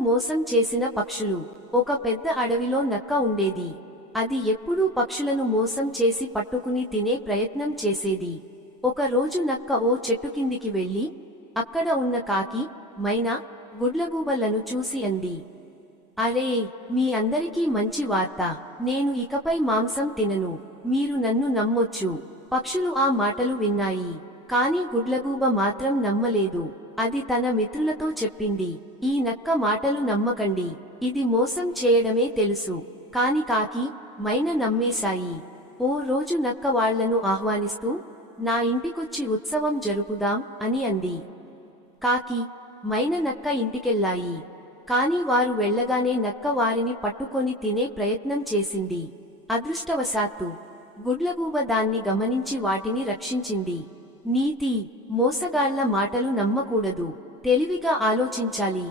మోసం చేసిన పక్షులు. ఒక పెద్ద అడవిలో నక్క ఉండేది. అది ఎప్పుడూ పక్షులను మోసం చేసి పట్టుకుని తినే ప్రయత్నం చేసేది. ఒక రోజు నక్క ఓ చెట్టు కిందికి వెళ్లి అక్కడ ఉన్న కాకి, మైనా, గుడ్లగూబలను చూసి అంది, అరే, మీ అందరికీ మంచి వార్త. నేను ఇకపై మాంసం తినను. మీరు నన్ను నమ్మొచ్చు. పక్షులు ఆ మాటలు విన్నాయి. కాని గుడ్లగూబ మాత్రం నమ్మలేదు. అది తన మిత్రులతో చెప్పింది, ఈ నక్క మాటలు నమ్మకండి. ఇది మోసం చేయడమే తెలుసు. కాని కాకి, మైన నమ్మేశాయి. ఓ రోజు నక్క వాళ్లను ఆహ్వానిస్తూ, నా ఇంటికొచ్చి ఉత్సవం జరుపుదాం అని అంది. కాకి, మైన నక్క ఇంటికెళ్ళాయి. కాని వారు వెళ్లగానే నక్క వారిని పట్టుకొని తినే ప్రయత్నం చేసింది. అదృష్టవశాత్తు గుడ్లగూబ దాన్ని గమనించి వాటిని రక్షించింది. నీతి: మోసగాళ్ల మాటలు నమ్మకూడదు. తెలివిగా ఆలోచించాలి.